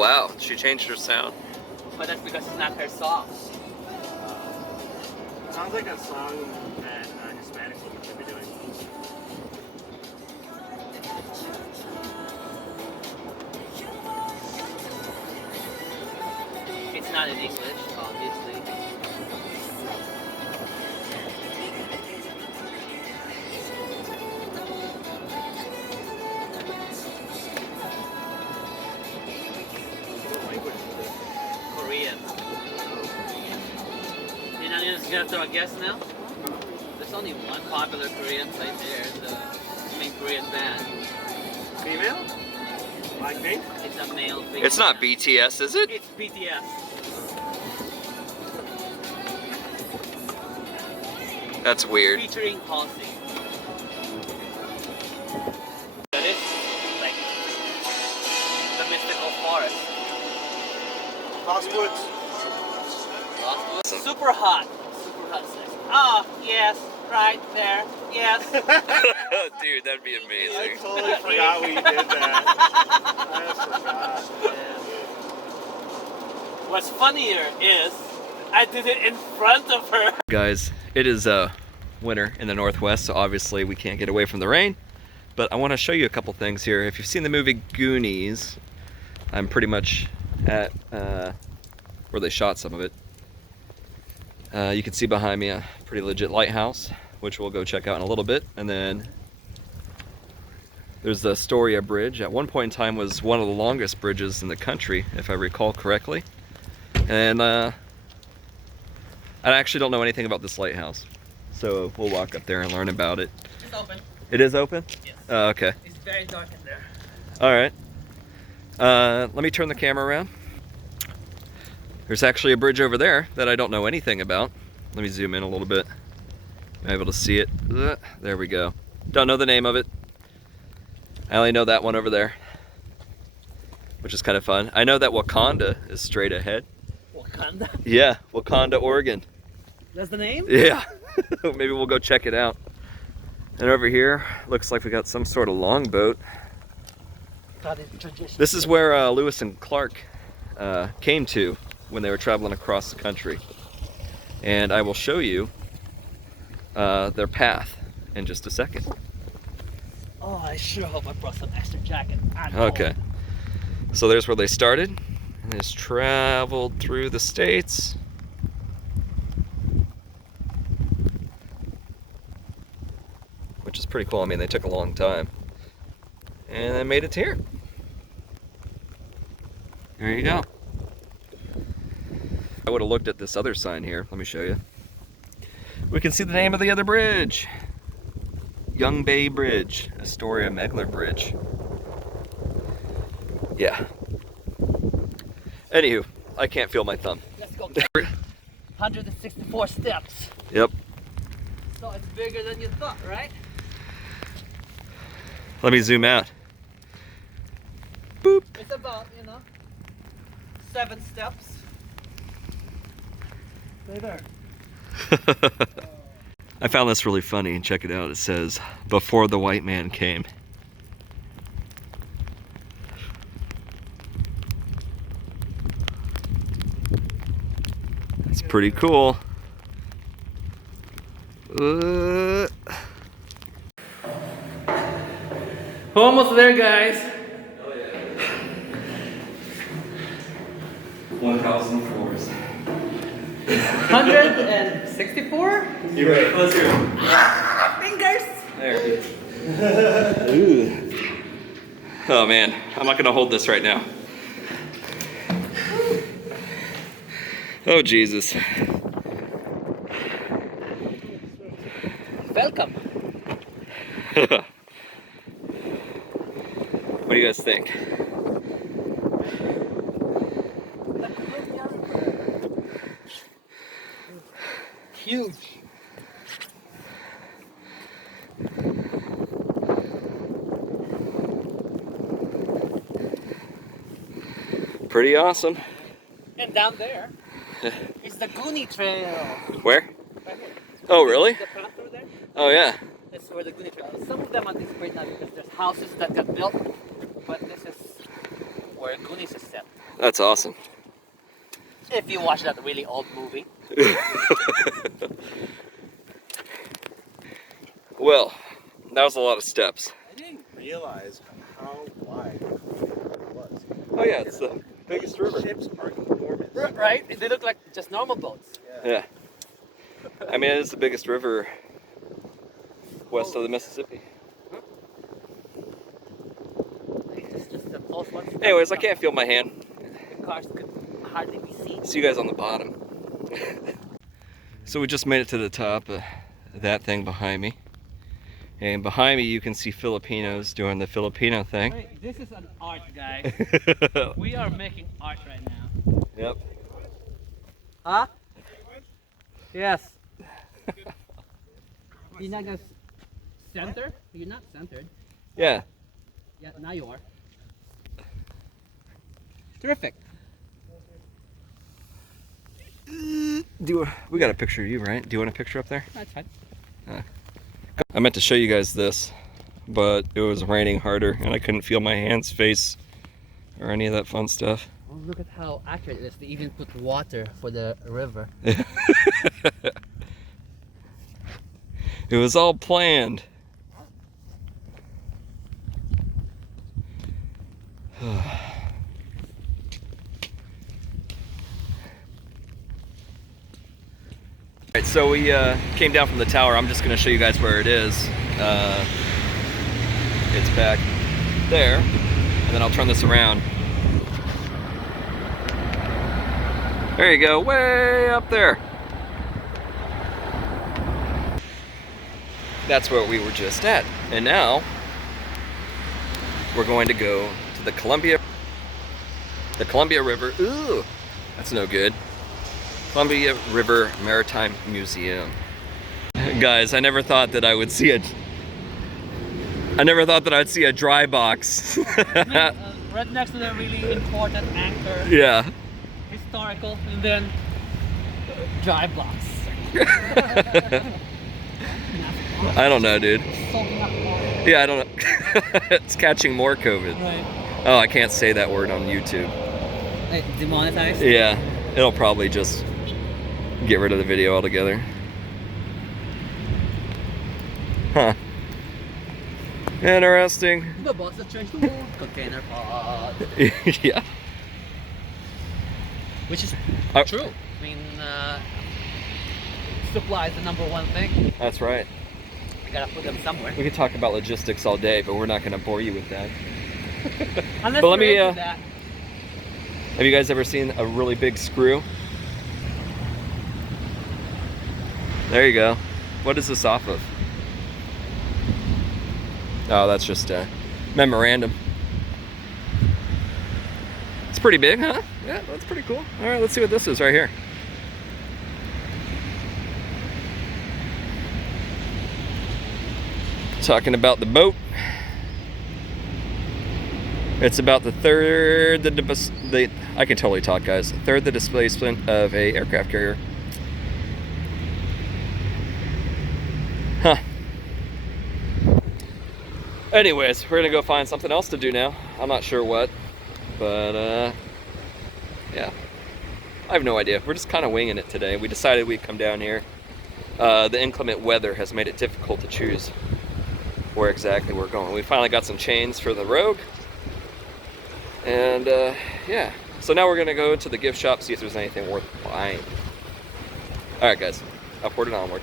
Wow, she changed her sound. But that's because it's not her song. Sounds like a song that Hispanic women should be doing. It's not in English, obviously. Korean. You're not just gonna throw a guess now? There's only one popular Korean right there, the main Korean band. Female? Blackpink? It's a male female. It's not BTS, is it? It's BTS. That's weird. Featuring Halsey. That is like the mystical forest. Lost Woods. Super hot. Super hot. Oh, yes, right there. Yes. Dude, that'd be I amazing. totally forgot we did that. I forgot. What's funnier is I did it in front of her. Guys, it is winter in the Northwest, so obviously we can't get away from the rain. But I want to show you a couple things here. If you've seen the movie Goonies, I'm pretty much at where they shot some of it. You can see behind me a pretty legit lighthouse, which we'll go check out in a little bit. And then there's the Astoria Bridge. At one point in time was one of the longest bridges in the country, if I recall correctly. And I actually don't know anything about this lighthouse, so we'll walk up there and learn about it. It's open. It is open? Yes. Oh, okay. It's very dark in there. All right. Let me turn the camera around. There's actually a bridge over there that I don't know anything about. Let me zoom in a little bit. I'm able to see it. There we go. Don't know the name of it. I only know that one over there, which is kind of fun. I know that Wakanda is straight ahead. Wakanda? Yeah, Wakanda, Oregon. That's the name? Yeah. Maybe we'll go check it out. And over here, looks like we got some sort of longboat. This is where Lewis and Clark came to when they were traveling across the country. And I will show you their path in just a second. Oh, I sure hope I brought some extra jacket. Okay. So there's where they started. And they just traveled through the states. Which is pretty cool. I mean, they took a long time. And they made it to here. There you go. I would have looked at this other sign here. Let me show you. We can see the name of the other bridge. Young Bay Bridge. Astoria Bridge. Yeah. Anywho, I can't feel my thumb. Let's go. 164 steps. Yep. So it's bigger than you thought, right? Let me zoom out. Boop. It's about, 7 steps. Stay there. I found this really funny, and check it out. It says, "Before the white man came." That's pretty cool. We're almost there, guys. Oh yeah. 1,000 floors. 164? You're right. Let's hear it. Fingers. There it is. Ooh. Oh man, I'm not gonna hold this right now. Oh Jesus. Welcome. What do you guys think? Huge. Pretty awesome. And down there is the Cooney Trail. Where? Right here. Oh really? The path over there. Oh yeah. That's where the Cooney Trail is. Some of them are disappeared now because there's houses that got built, but this is where Goonies is set. That's awesome. If you watch that really old movie. Well, that was a lot of steps. I didn't realize how wide it was. Oh yeah, it's the biggest river. Ships are enormous. Right? They look like just normal boats. Yeah. I mean, it is the biggest river west of the Mississippi. It's just the close ones. Anyways, I can't feel my hand. The cars could hardly be seen. See you guys on the bottom. So we just made it to the top of that thing behind me. And behind me you can see Filipinos doing the Filipino thing. Wait, this is an art, guys. We are making art right now. Yep. Huh? Yes. You're not gonna center? You're not centered. Yeah. Yeah, now you are. Terrific. We got a picture of you, right? Do you want a picture up there? That's fine. I meant to show you guys this, but it was raining harder and I couldn't feel my hands, face, or any of that fun stuff. Oh, look at how accurate it is. They even put water for the river. It was all planned. Alright, so we came down from the tower. I'm just going to show you guys where it is. It's back there, and then I'll turn this around. There you go, way up there. That's where we were just at. And now, we're going to go to the Columbia River. Ooh, that's no good. Columbia River Maritime Museum. Guys, I never thought that I would see a dry box. Right next to the really important anchor. Yeah. Historical, and then dry box. I don't know, dude. Soaking up water. Yeah, I don't know. It's catching more COVID. Right. Oh, I can't say that word on YouTube. Like demonetized? Yeah, it'll probably just get rid of the video altogether. Huh. Interesting. The boss that changed the world. Container pod. Yeah. Which is Oh. true. I mean, supply is the #1 thing. That's right. You gotta put them somewhere. We could talk about logistics all day, but we're not going to bore you with that. Unless But let you're me, into that. Have you guys ever seen a really big screw? There you go. What is this off of? Oh, that's just a memorandum. It's pretty big, huh? Yeah, that's pretty cool. All right, let's see what this is right here. Talking about the boat. It's about the third, I can totally talk, guys. Third, the displacement of a aircraft carrier. Huh. Anyways, we're gonna go find something else to do now. I'm not sure what, but yeah. I have no idea. We're just kind of winging it today. We decided we'd come down here. The inclement weather has made it difficult to choose where exactly we're going. We finally got some chains for the Rogue. And yeah, so now we're gonna go to the gift shop, see if there's anything worth buying. All right, guys, upward and onward.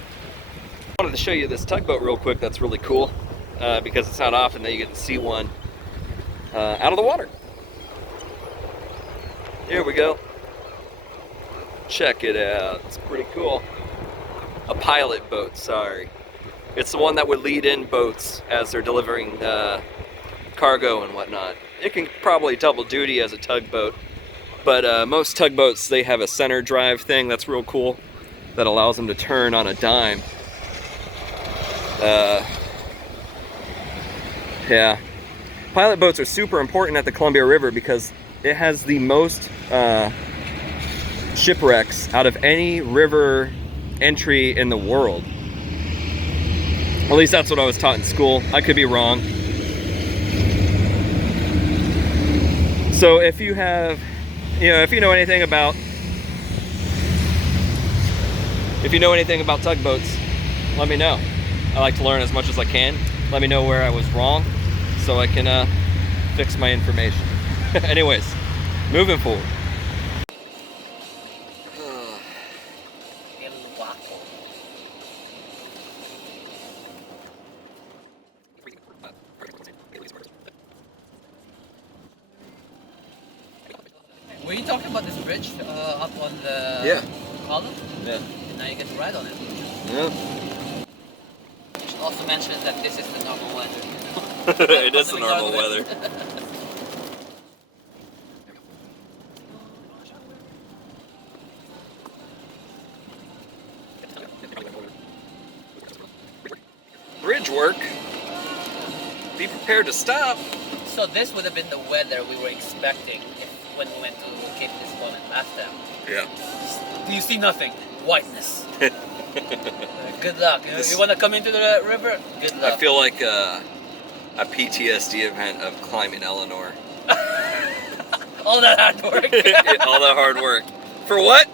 I wanted to show you this tugboat real quick. That's really cool because it's not often that you get to see one out of the water. Here we go. Check it out. It's pretty cool. A pilot boat, sorry. It's the one that would lead in boats as they're delivering cargo and whatnot. It can probably double duty as a tugboat, but most tugboats, they have a center drive thing that's real cool that allows them to turn on a dime. Yeah. Pilot boats are super important at the Columbia River because it has the most shipwrecks out of any river entry in the world. At least that's what I was taught in school. I could be wrong. So if you have, if you know anything about tugboats, let me know. I like to learn as much as I can. Let me know where I was wrong so I can fix my information. Anyways, moving forward. Were you talking about this bridge up on the column? Yeah. And now you get to ride on it. Yeah. You should also mention that this is the normal weather. It is the normal weather. Bridge work. Be prepared to stop. So this would have been the weather we were expecting when we went to Cape Disponent last time. Yeah. You see nothing. Whiteness. Good luck. You want to come into the river? Good luck. I feel like a PTSD event of climbing Eleanor. All that hard work. All that hard work. For what?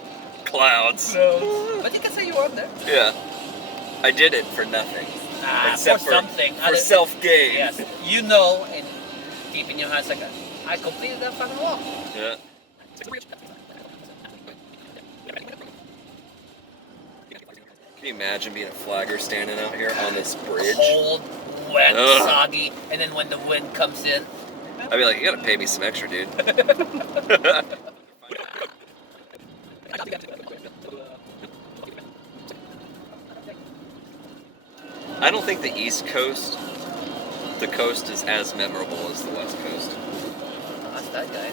Clouds. But you can say you were up there. Yeah. I did it for nothing. For something. For self-gain. Yes. You know, and deep in your heart, it's like, I completed that fucking walk. Yeah. Can you imagine being a flagger standing out here on this bridge? Cold, wet, soggy, and then when the wind comes in. I'd be like, you gotta pay me some extra, dude. I don't think the East Coast, the coast is as memorable as the West Coast. That's that guy.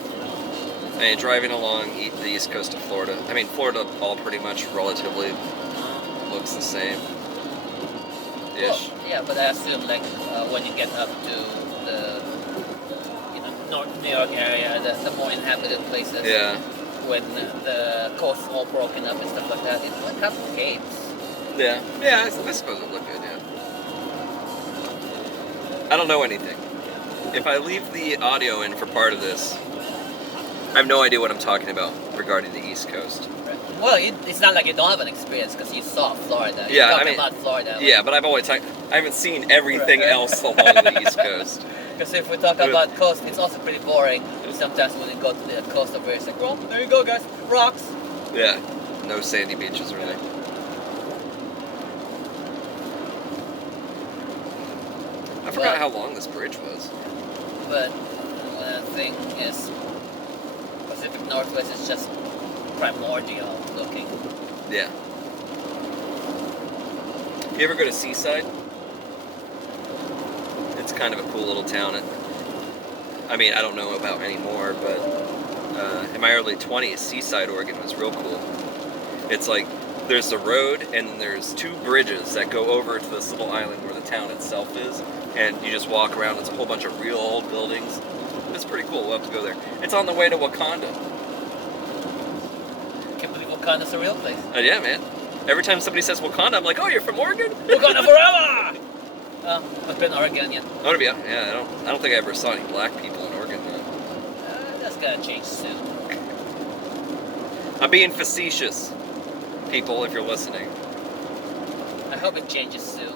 I mean, driving along the East Coast of Florida, I mean, Florida all pretty much relatively looks the same. Ish. Well, yeah, but I assume like when you get up to the North New York area, the more inhabited places. Yeah. When the coast's all broken up and stuff like that, it would have caves. Yeah. Yeah, I suppose it looked good, yeah. I don't know anything. If I leave the audio in for part of this, I have no idea what I'm talking about regarding the East Coast. Well, it's not like you don't have an experience because you saw Florida. Yeah, You're talking about Florida. Yeah, but I haven't seen everything else along the East Coast. Because if we talk about coast, it's also pretty boring. Sometimes when you go to the coast over here, it's like, well, there you go, guys, rocks. Yeah, no sandy beaches, really. I forgot how long this bridge was. But the thing is, Pacific Northwest is just primordial looking. Yeah. You ever go to Seaside? It's kind of a cool little town. I mean, I don't know about anymore, but in my early 20s, Seaside, Oregon was real cool. It's like there's the road and then there's two bridges that go over to this little island where the town itself is, and you just walk around. It's a whole bunch of real old buildings. It's pretty cool. We'll have to go there. It's on the way to Wakanda. Can't believe Wakanda's a real place. Yeah, man. Every time somebody says Wakanda, I'm like, oh, you're from Oregon? Wakanda forever! I've been in Oregon yet. I want to be. Yeah, I don't think I ever saw any black people in Oregon though. That's gonna change soon. I'm being facetious, people, if you're listening. I hope it changes soon.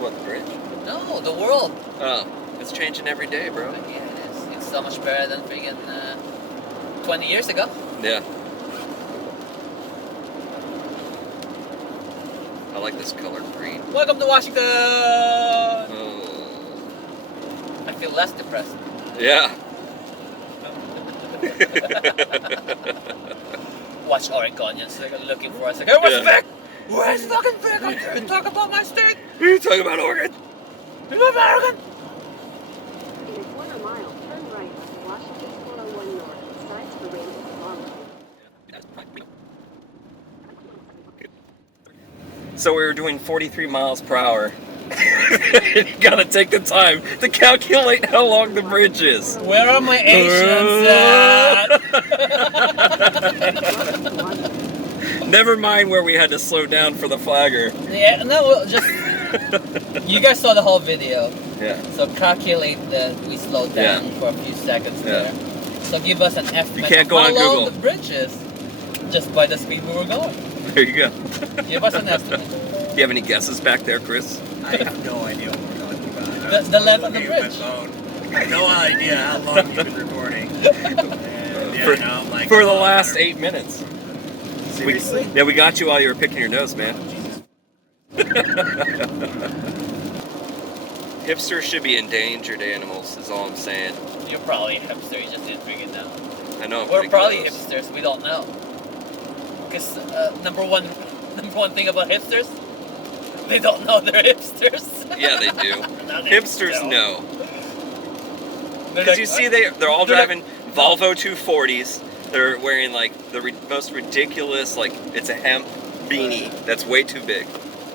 What, the bridge? No, the world. Oh, it's changing every day, bro. Yeah, it is. It's so much better than freaking 20 years ago. Yeah. I like this color green. Welcome to Washington! Oh. I feel less depressed. Yeah. Watch Oregonians looking for us. Like, hey, where's Vic? Where's fucking Vic? I'm here to talk about my state. What are you talking about, Oregon? You love Oregon? In a quarter mile, turn right onto Washington 401 North. Sides for Rainbow Long. So we were doing 43 miles per hour. You gotta take the time to calculate how long the bridge is. Where are my Asians at? Never mind where we had to slow down for the flagger. Yeah, no, we'll just You guys saw the whole video, Yeah. so calculate that we slowed down for a few seconds there. So give us an estimate can't of go how on long Google. the bridge is, just by the speed we were going. There you go. Give us an estimate. Do you have any guesses back there, Chris? I have no idea what we're talking about. The length of the Looking at my bridge. phone. I have no idea how long you've been recording. And, yeah, For- you know, I'm like, For the oh, last I don't- 8 minutes. Seriously? Yeah, we got you while you were picking your nose, man. Hipsters should be endangered animals, is all I'm saying. You're probably a hipster, you just didn't figure it out. I know. I'm We're pretty probably close. hipsters, we don't know. Because number one thing about hipsters, they don't know they're hipsters. Yeah, they do. No, they Hipsters don't. know. They're Because like, you see, they're all They're like- driving Volvo 240s. They're wearing like the most ridiculous, like it's a hemp beanie that's way too big.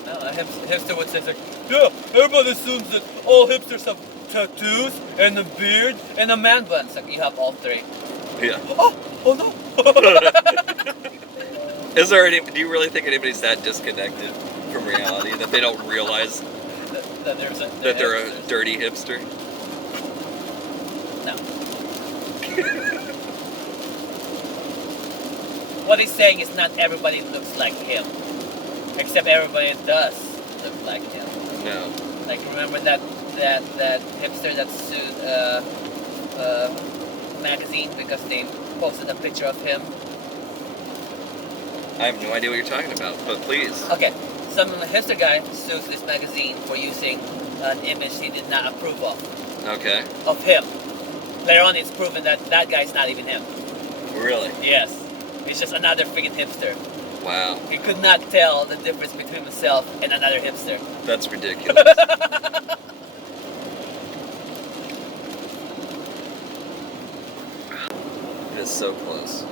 No, a hipster would say, like, yeah, everybody assumes that all hipsters have tattoos and a beard and a man bun. It's like, you have all three. Yeah. Oh no! Is there any? Do you really think anybody's that disconnected from reality that they don't realize that they're a dirty hipster? No. What he's saying is not everybody looks like him, except everybody does look like him. No. Like, remember that hipster that sued magazine because they posted a picture of him? I have no idea what you're talking about, but please. Okay, some hipster guy sues this magazine for using an image he did not approve Okay. of him. Later on, it's proven that that guy's not even him. Really? Yes, he's just another freaking hipster. Wow. He could not tell the difference between himself and another hipster. That's ridiculous. It is so close.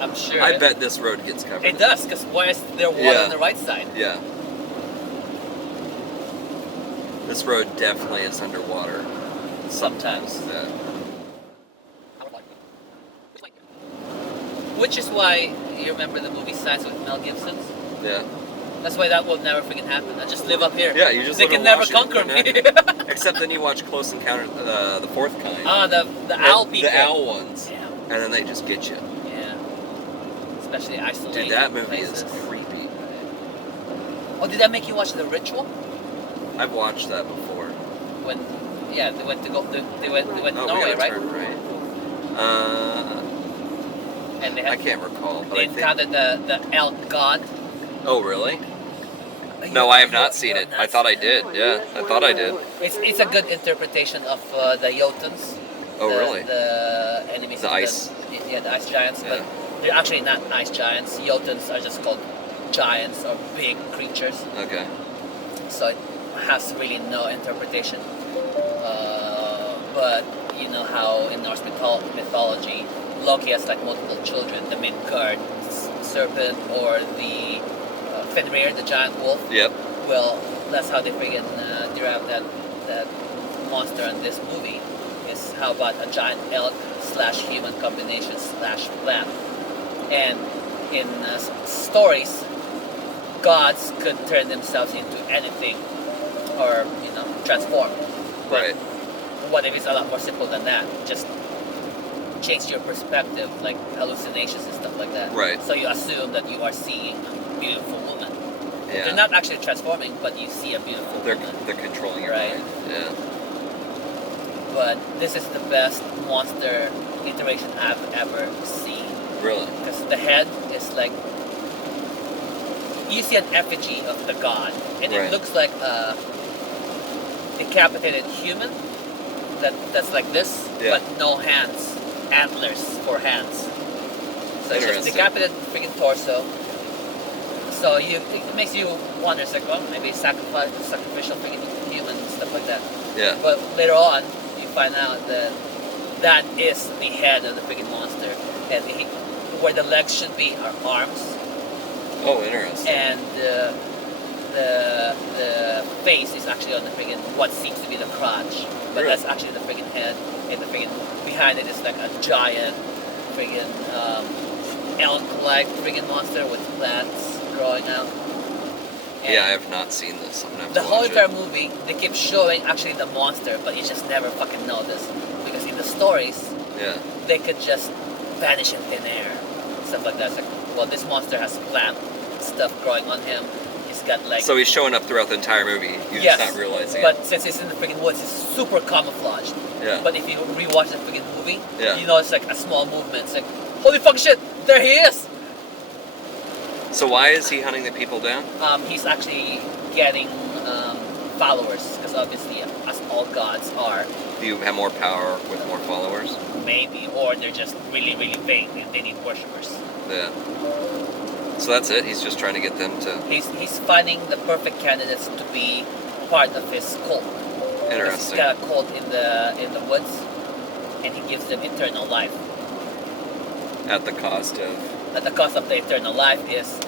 I'm sure. I bet this road gets covered. It does, because why is there water Yeah. on the right side? Yeah. This road definitely is underwater. Sometimes. Yeah. Which is why, you remember the movie Science with Mel Gibson? Yeah. That's why that will never freaking happen. I just live up here. Yeah, you just They live can in never Washington, conquer me. man. Except then you watch Close Encounter, the fourth kind. The owl people. The owl ones. Yeah. And then they just get you. Yeah. Especially isolated Dude, that movie places. is creepy. Oh, did that make you watch The Ritual? I've watched that before. When, yeah, they went to they went to Oh, Norway, we gotta right? turn right. And they I had, can't recall. But they I think... encountered the elk god. Oh, really? No, I have not seen it. I thought I did. Yeah, I thought I did. It's a good interpretation of the Jotuns. Oh, really? The enemies. The of ice. The ice giants. Yeah. But they're actually not ice giants. Jotuns are just called giants or big creatures. Okay. So it has really no interpretation. But you know how in Norse mythology, Loki has like multiple children. The Midgard serpent or the Fenrir, the giant wolf. Yep. Well, that's how they friggin' derive that monster in this movie. Is how about a giant elk / human combination / plant. And in stories, gods could turn themselves into anything or, transform. Right. What if it's a lot more simple than that? Just change your perspective, like hallucinations and stuff like that. Right. So you assume that you are seeing a beautiful woman. Yeah. They're not actually transforming, but you see a beautiful They're woman. controlling your Right. mind. Yeah. But this is the best monster iteration I've ever seen. Really. Because the head is like, you see an effigy of the god, and Right. it looks like a decapitated human that's like this, Yeah. but no hands, antlers for hands. So it's just Interesting. decapitated freaking torso. So it makes you wonder, it's like, well, maybe sacrificial freaking human and stuff like that. Yeah. But later on, you find out that that is the head of the freaking monster, and where the legs should be are arms, Oh, interesting. and the face is actually on the freaking what seems to be the crotch, but Really? that's actually the freaking head, and the freaking behind it is like a giant freaking elk-like freaking monster with plants growing coming out. And Yeah, I have not seen this. I'm gonna have the to whole watch entire it. movie, they keep showing actually the monster, but you just never fucking notice. Because in the stories, Yeah. they could just vanish in thin air. Stuff like that. It's like, well, this monster has plant stuff growing on him. He's got like... So he's showing up throughout the entire movie. You're yes, just not realizing but it. since it's in the freaking woods, it's super camouflaged. Yeah. But if you rewatch the freaking movie, Yeah. you know it's like a small movement. It's like, holy fuck shit, there he is! So why is he hunting the people down? He's actually getting followers, because obviously, as all gods are, Do you have more power with more followers? maybe, or they're just really, really vain and they need worshippers. Yeah. So that's it. He's just trying to get them to. He's finding the perfect candidates to be part of his cult. Because he's Interesting. got a cult in the woods, and he gives them eternal life. At the cost of. But the cost of the eternal life is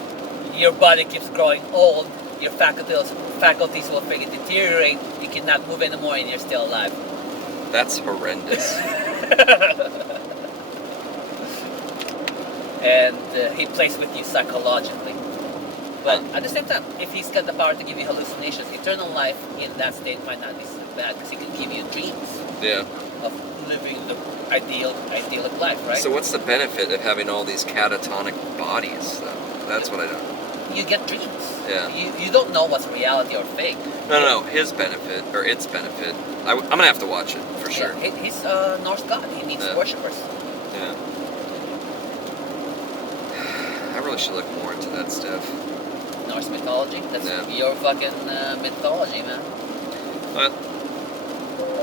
your body keeps growing old, your faculties will freaking deteriorate, you cannot move anymore, and you're still alive. That's horrendous. And he plays with you psychologically. But at the same time, if he's got the power to give you hallucinations, eternal life in that state might not be so bad, because he can give you dreams Yeah. of living the idyllic life, right? So what's the benefit of having all these catatonic bodies, though? That's what I don't. You get dreams. Yeah. You don't know what's reality or fake. No. His benefit or its benefit. I'm gonna have to watch it for sure. Yeah, he's a Norse god. He needs Yeah. worshippers. Yeah. I really should look more into that stuff. Norse mythology. That's Yeah. your fucking mythology, man. But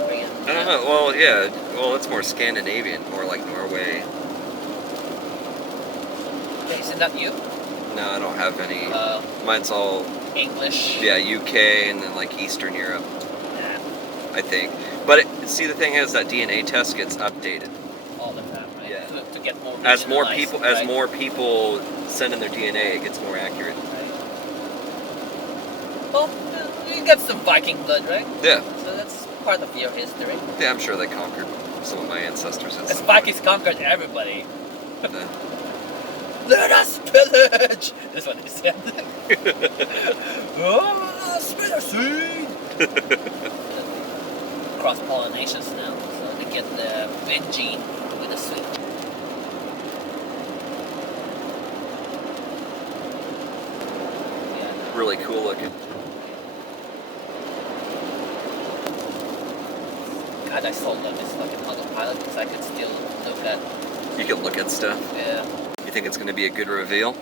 Friggin', I don't know. Well, yeah. Well, it's more Scandinavian, more like Norway. Isn't that you? No, I don't have any. Mine's all English. yeah, UK and then like Eastern Europe, Nah, I think. But see, the thing is that DNA test gets updated all the time, right? Yeah. To get more. as more regionalized, people right? as more people send in their DNA, it gets more accurate. Right. Well, you got some Viking blood, right? Yeah, So that's part of your history. yeah. I'm sure they conquered some of my ancestors. At As some Vikings conquered everybody. point. Let us pillage! That's what they said. Oh, spread our seed! Cross pollinations now, so they get the big gene with the sweet. Yeah, Really cool looking. God, I sold on this fucking autopilot because I could still look at. You can look at stuff. Yeah. You think it's going to be a good reveal?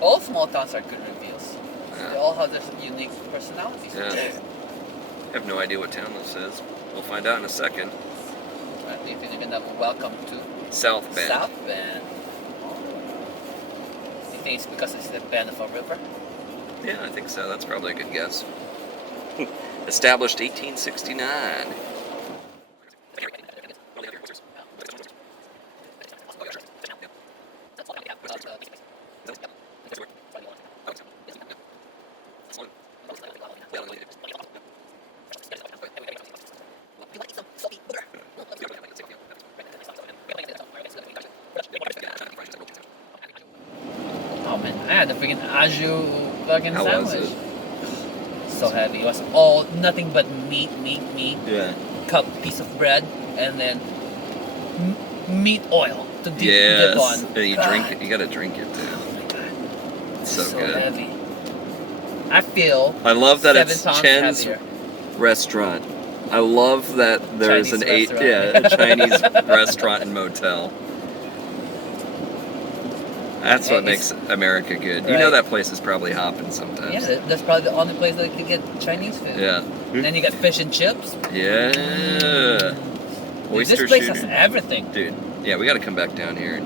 All small towns are good reveals. Yeah. They all have their unique personalities. Yeah. I have no idea what town this is. We'll find out in a second. Right, you think they're gonna welcome to South Bend. South Bend. You think it's because it's the bend of a river? Yeah, I think so. That's probably a good guess. Established 1869. Oh man, I had the freaking Aju fucking How was sandwich. it? So heavy. It was all nothing but meat. Yeah. Cup piece of bread, and then meat oil to dip Yes. on. And you God. drink it. You gotta drink it too. Oh my god, It's so good. heavy. I feel I love that 7 it's pounds Chen's heavier. restaurant. I love that there's Chinese restaurant. a Chinese restaurant and motel. That's what makes America good. You know Right. that place is probably hopping sometimes. Yeah, that's probably the only place that you can get Chinese food. Yeah. And then you got fish and chips. Yeah. Dude, Oyster this place shooter. has everything. Dude, yeah, we gotta come back down here.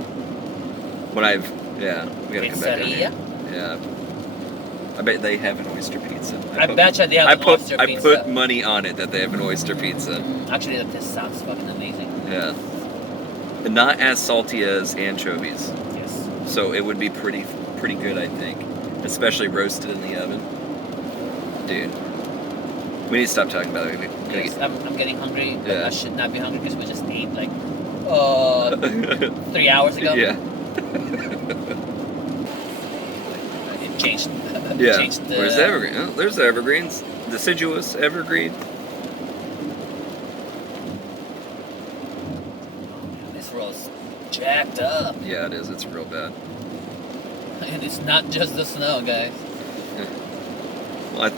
We gotta come back down here. Yeah. I bet they have an oyster pizza. I betcha they have an oyster I pizza. put money on it that they have an oyster pizza. Actually, this sounds fucking amazing. Yeah. And not as salty as anchovies. Yes. So it would be pretty good, I think. Especially roasted in the oven. Dude. We need to stop talking about it. We gotta Yes, I'm getting hungry, but Yeah. I should not be hungry because we just ate like 3 hours ago. Yeah. changed. Yeah. Changed the, Where's the evergreen? Oh, there's the evergreens. Deciduous evergreen. This road's jacked up, Yeah, it is. It's real bad. and it's not just the snow, guys. Well,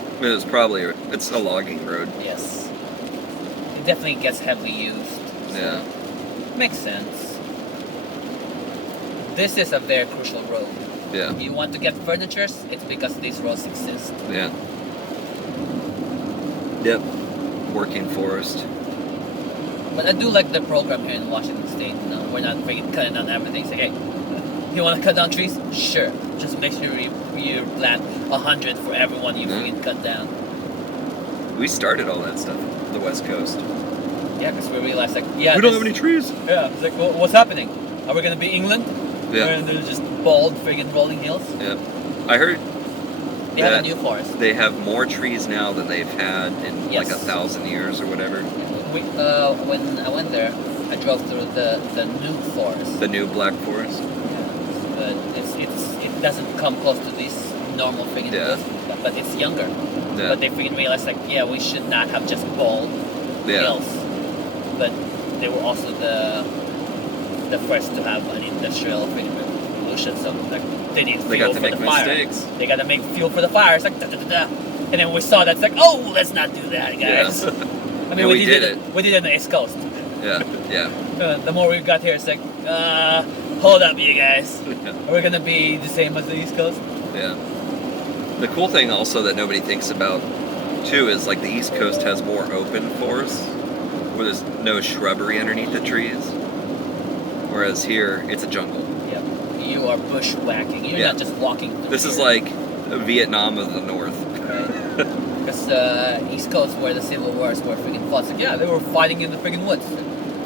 it's a logging road. Yes, it definitely gets heavily used. So Yeah. makes sense. This is a very crucial road. Yeah. If you want to get furniture, it's because these roads exist. Yeah. Yep. Working forest. But I do like the program here in Washington State. You know, we're not freaking cutting down everything. It's like, hey, you want to cut down trees? Sure. Just make sure you plant 100 for everyone you freaking cut down. We started all that stuff. The West Coast. Yeah, because we realized, like, yeah, We don't have any trees. Yeah, it's like, well, what's happening? Are we gonna be England? Yeah. Where there's just bald friggin' rolling hills? Yeah. I heard They have a that new forest. they have more trees now than they've had in Yes. like 1,000 years or whatever. When I went there, I drove through the new forest. The new Black Forest. But it doesn't come close to these normal friggin' Yeah. hills, but it's younger. Yeah. But they freaking realized, like, yeah, we should not have just bald Yeah. hills. But they were also the first to have an industrial freaking revolution, so like they need They fuel got to for make the fire. mistakes. They got to make fuel for the fire. It's like da da da da. And then we saw that, it's like, oh, let's not do that, guys. Yeah. I mean, Yeah, we did We did it on the East Coast. Yeah. Yeah. The more we got here, it's like, hold up, you guys. Are we gonna be the same as the East Coast? Yeah. The cool thing also that nobody thinks about too is like the East Coast has more open forests where there's no shrubbery underneath the trees. Whereas here it's a jungle. Yep. You are bushwhacking. You're Yeah. not just walking through. This is here. like Vietnam of the North. Because East Coast, where the Civil Wars were freaking fought, it's like, yeah, they were fighting in the freaking woods.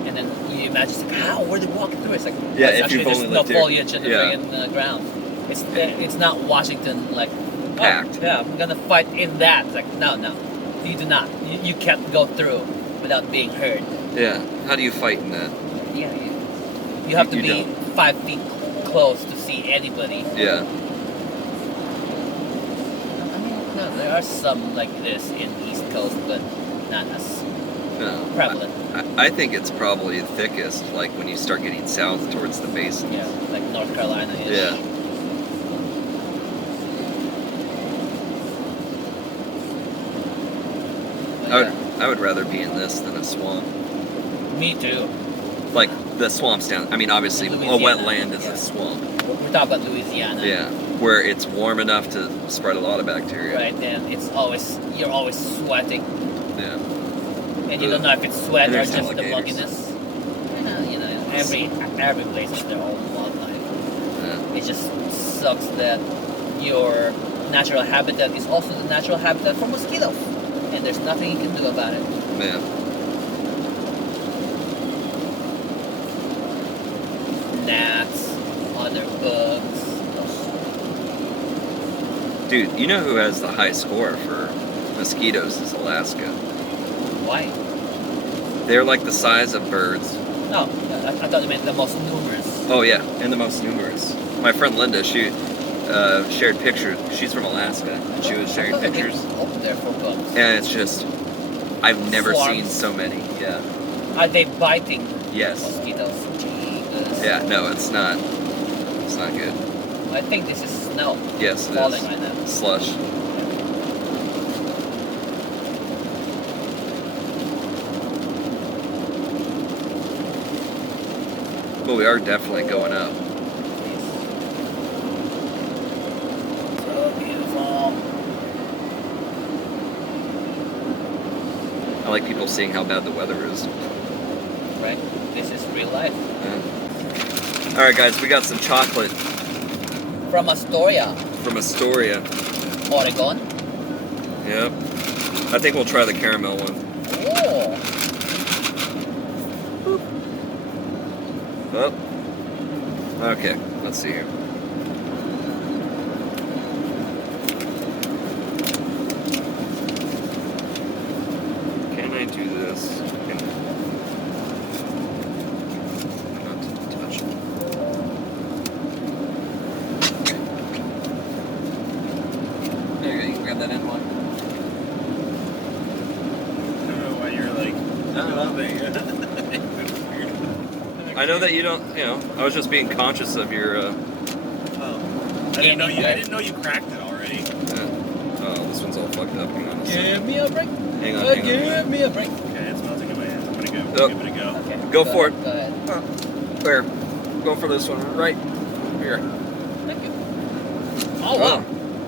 And then you imagine, it's like, how were they walking through? It's like, Yeah, well, if actually, you've there's only no lived here. foliage in the Yeah. freaking ground. It's not Washington, like, Packed. oh, yeah, I'm gonna fight in that. It's like, no, you do not. You can't go through without being heard. Yeah. How do you fight in that? Yeah, you have to You be 5 feet close to see anybody. Yeah. I mean, no, there are some like this in East Coast, but not as No. prevalent. I think it's probably thickest like when you start getting south towards the basin. Yeah, like North Carolina-ish. Yeah. But I would rather be in this than a swamp. me too. Like the swamps down. I mean, obviously, a Louisiana, wetland is yeah. a swamp. We're talking about Louisiana. Yeah, where it's warm enough to spread a lot of bacteria. Right, and you're always sweating, Yeah. and you don't know if it's sweat And or there's just the alligators. mugginess. Every place has their own wildlife. Yeah. It just sucks that your natural habitat is also the natural habitat for mosquitoes, and there's nothing you can do about it. Yeah. Gnats, other bugs. Dude, you know who has the high score for mosquitoes is Alaska. Why? They're like the size of birds. No, I thought you meant the most numerous. Oh yeah, and the most numerous. My friend Linda, she shared pictures. She's from Alaska, and she was sharing I thought they pictures. get over there for bugs. And it's just, I've never Swarms. seen so many. Yeah. Are they biting Yes. mosquitoes? Jesus. Yeah. No, it's not. It's not good. I think this is snow Yes, it falling is. right now. Slush. But we are definitely going up. So beautiful. I like people seeing how bad the weather is. Right? This is real life. Yeah. All right, guys, we got some chocolate From Astoria, from Astoria. Oregon. Yep. I think we'll try the caramel one. Oh, Oh. Okay, let's see here. Can I do this? Not touch. that anymore. I don't know why you're like, I know that you don't, you know, I was just being conscious of your, I didn't know you cracked it already. oh, this one's all fucked up. Hang on a second. Give me a break. Hang on, hang on. Give me a break. Okay, it's melting in my hands. I'm gonna go. Oh. Give it a go. Okay. Go for it. Go ahead. There. Go for this one. Right here. Thank you. Oh wow.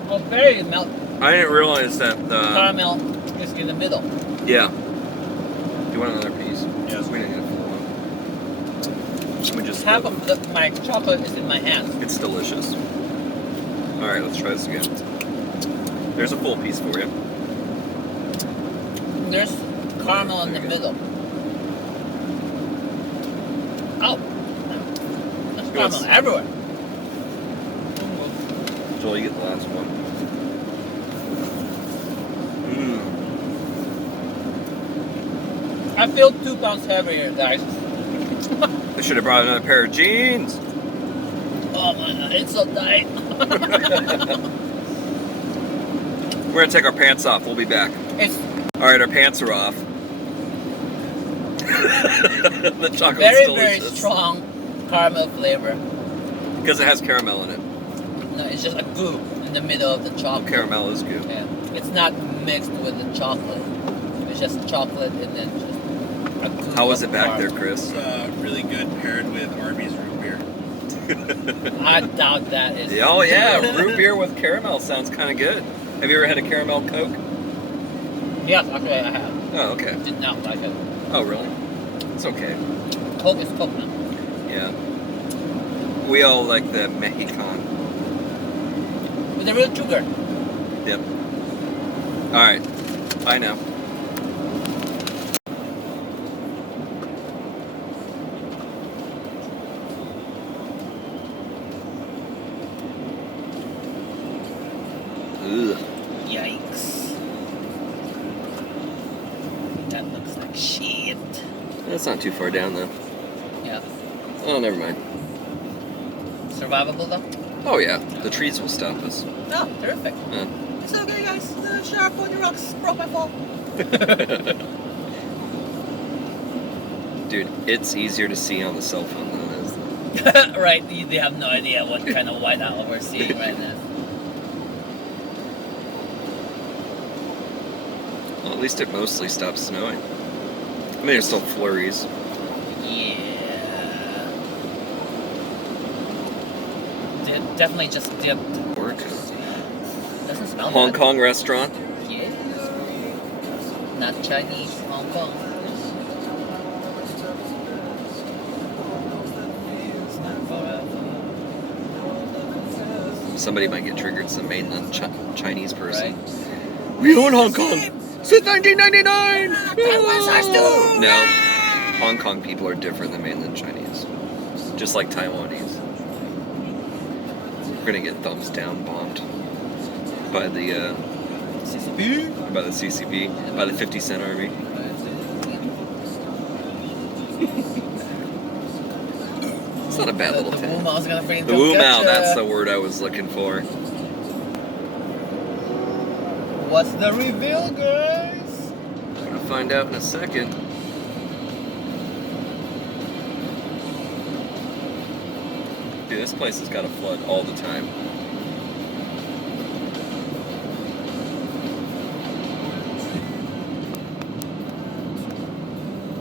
Oh, very melt. I didn't realize that Caramel is in the middle. yeah. Do you want another piece? Yes. We didn't get a full one. Let me just Half of my chocolate is in my hands. It's delicious. Alright, let's try this again. There's a full piece for you. There's caramel in the middle. Oh. There's caramel everywhere. Joel, you get the last one. I feel 2 pounds heavier, guys. I should have brought another pair of jeans. Oh my god, it's so tight. We're gonna take our pants off. We'll be back. It's Alright, our pants are off. The chocolate's very, delicious. very strong caramel flavor. Because it has caramel in it. No, it's just a goo in the middle of the chocolate. Caramel is good. Yeah. It's not mixed with the chocolate. It's just chocolate and then just a goo. How was of it back there, caramel. Chris? Really good paired with Arby's root beer. I doubt that is. Oh yeah, root beer with caramel sounds kind of good. Have you ever had a caramel Coke? Yes, actually I have. Oh, okay. Did not like it. Oh, really? It's okay. Coke is Coke now. Yeah. We all like the Mexican. With the real sugar. Yep. Alright. Bye now. Ugh. Yikes. That looks like shit. That's not too far down though. Yeah. Oh, never mind. Survivable though? Oh yeah, the trees will stop us. Oh, terrific. Yeah. It's okay, guys. The sharp on the rocks broke my fall. Dude, it's easier to see on the cell phone than it is. Right, they have no idea what kind of whiteout we're seeing right now. Well, at least it mostly stopped snowing. I mean, there's still flurries. Yeah. Definitely just dipped. Work. Doesn't smell Hong bad. Kong restaurant. Yeah. Not Chinese, Hong Kong. It's not forever. Somebody might get triggered, some mainland Chinese person. Right. We own Hong Kong since 1999! Taiwan's ours too! No, Hong Kong people are different than mainland Chinese. Just like Taiwanese. We're gonna get thumbs down bombed by the CCP? by the CCP, by the 50 Cent Army. It's not a bad little The town. Wu-Mao's gonna freaking The come Wu Mao, get ya. that's the word I was looking for. What's the reveal, guys? I'm gonna find out in a second. Dude, this place has got a flood all the time.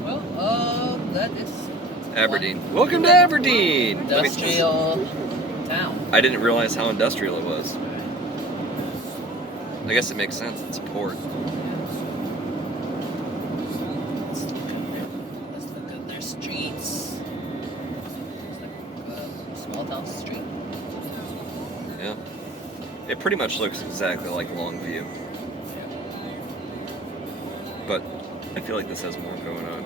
Well, that is Aberdeen. Welcome to Aberdeen! Let me- industrial town. I didn't realize how industrial it was. I guess it makes sense. It's a port. Let's look at their streets. It's like a small town street. Yeah. It pretty much looks exactly like Longview. But I feel like this has more going on.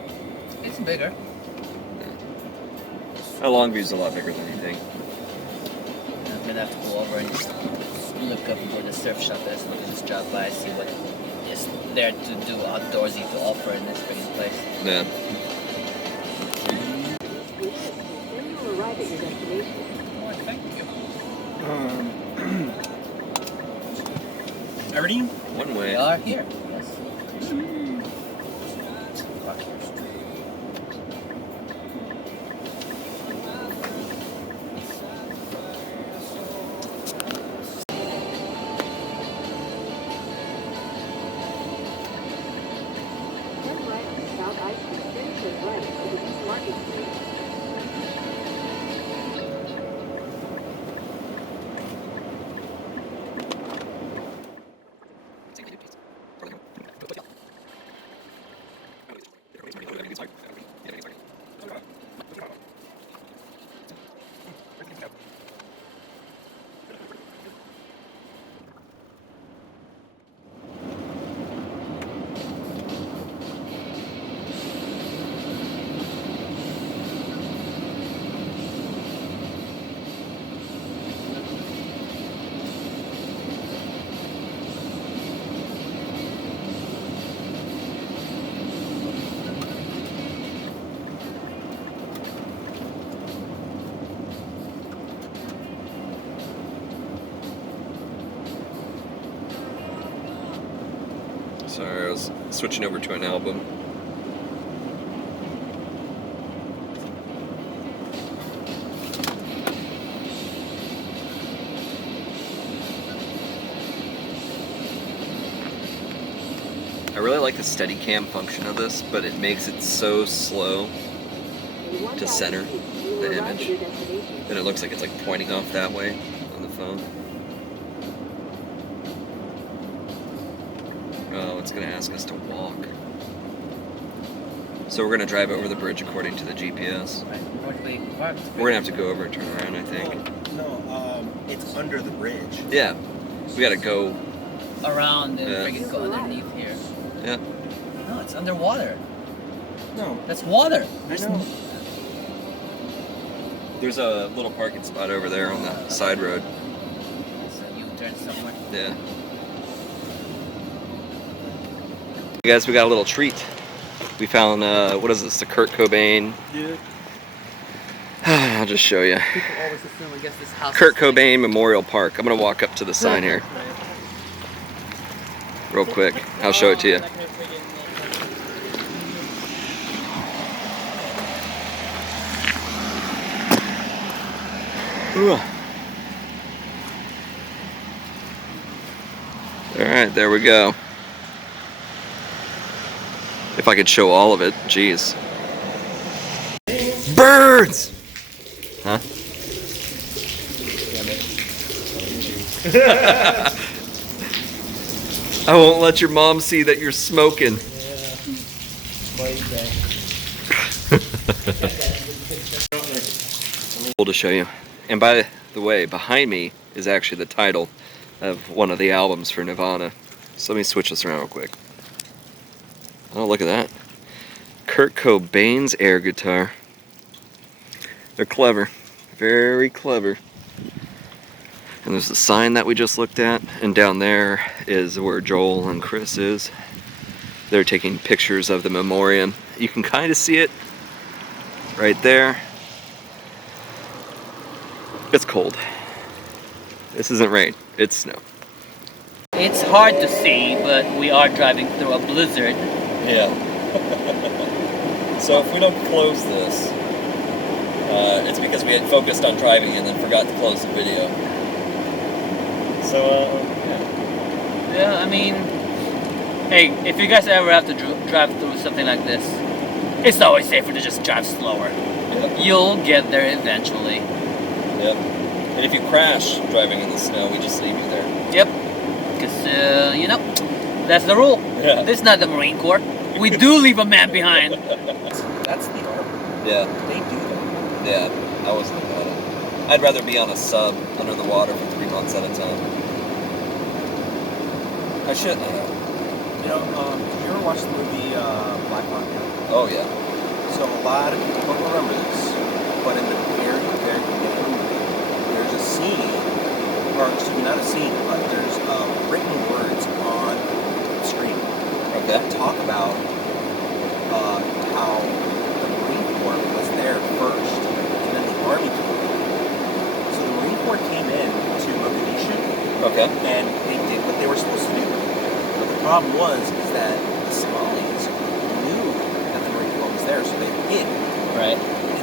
It's bigger. Longview's a lot bigger than you think. I'm gonna have to go over and just look up where the surf shop is and just drop by and see what is there to do outdoorsy to offer in this freaking place. Yeah. Then you will arrive at your destination. Oh, thank you. Aberdeen? One We way. are here. Yes. Turn right on South I Street, then turn right over East Market Street. Sorry, I was switching over to an album. I really like the steady cam function of this, but it makes it so slow to center the image. And it looks like it's like pointing off that way on the phone. Oh, it's gonna ask us to walk. So we're gonna drive over the bridge according to the GPS. We're gonna have to go over and turn around, I think. No, it's under the bridge. Yeah, we gotta go. Around and Yeah. freaking go underneath here. Yeah. No, it's underwater. No, That's water. I know. There's a little parking spot over there on the side road. So you turn somewhere. Yeah. You guys, we got a little treat. We found, what is this, the Kurt Cobain? Yeah. I'll just show you. People always assume, I guess, this house. Kurt Cobain Memorial Park. I'm gonna walk up to the sign here real quick. I'll show it to you. Alright, there we go. If I could show all of it, jeez. Birds! Huh? I won't let your mom see that you're smoking. Cool to show you. And by the way, behind me is actually the title of one of the albums for Nirvana. So let me switch this around real quick. Oh, look at that. Kurt Cobain's air guitar. They're clever. Very clever. And there's the sign that we just looked at. And down there is where Joel and Chris is. They're taking pictures of the memoriam. You can kind of see it right there. It's cold. This isn't rain, it's snow. It's hard to see, but we are driving through a blizzard. Yeah. So if we don't close this, it's because we had focused on driving and then forgot to close the video. So, yeah. Yeah, I mean, hey, if you guys ever have to drive through something like this, it's always safer to just drive slower. Yep. You'll get there eventually. Yep. And if you crash driving in the snow, we just leave you there. Yep. Because, you know, that's the rule. Yeah. This is not the Marine Corps. We do leave a man behind. That's the Army. Yeah. They do that. Yeah. I wasn't about it. I'd rather be on a sub under the water for 3 months at a time. I shouldn't have. You know, did you ever watch the movie Black Hawk Down? Oh, yeah. So a lot of people don't remember this, but in the very, very beginning, there's a scene, or excuse me, not a scene, but there's written words on the screen Okay. that talk about how the Marine Corps was there first, and then the Army came in. So the Marine Corps came in to Mogadishu, Okay. and they did what they were supposed to do. But the problem is that the Somalis knew that the Marine Corps was there, so they hid. Right.